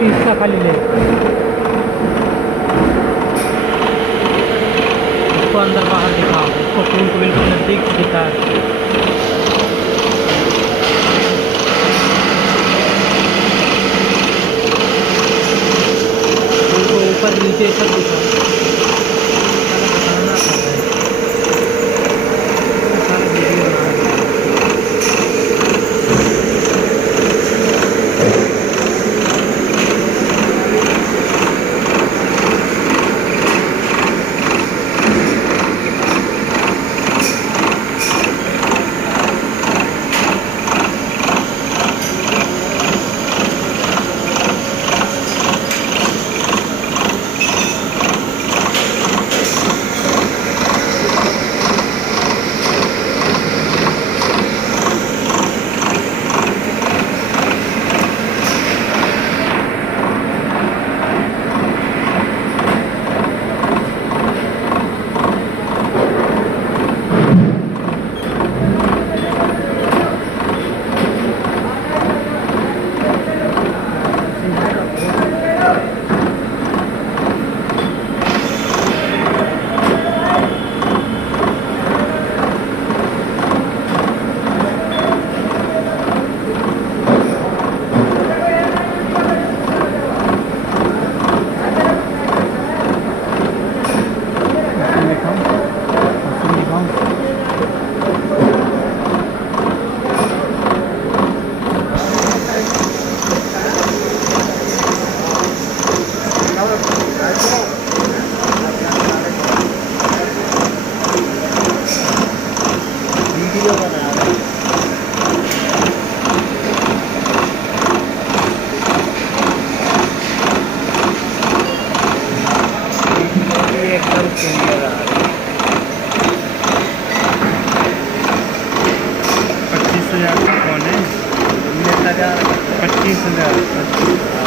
हिस्सा खाली ले, उसको अंदर बाहर दिखाओ, उसको फूल को बिल्कुल नज़दीक से दिखा। फूल को ऊपर नीचे सब दिखाओ। सारा बताना पड़ता है, सारा वीडियो बना रहे हैं। वीडियो बना रहे हैं। एकदम क्लियर आ रहा है। 25,000 कौन है? 25,000।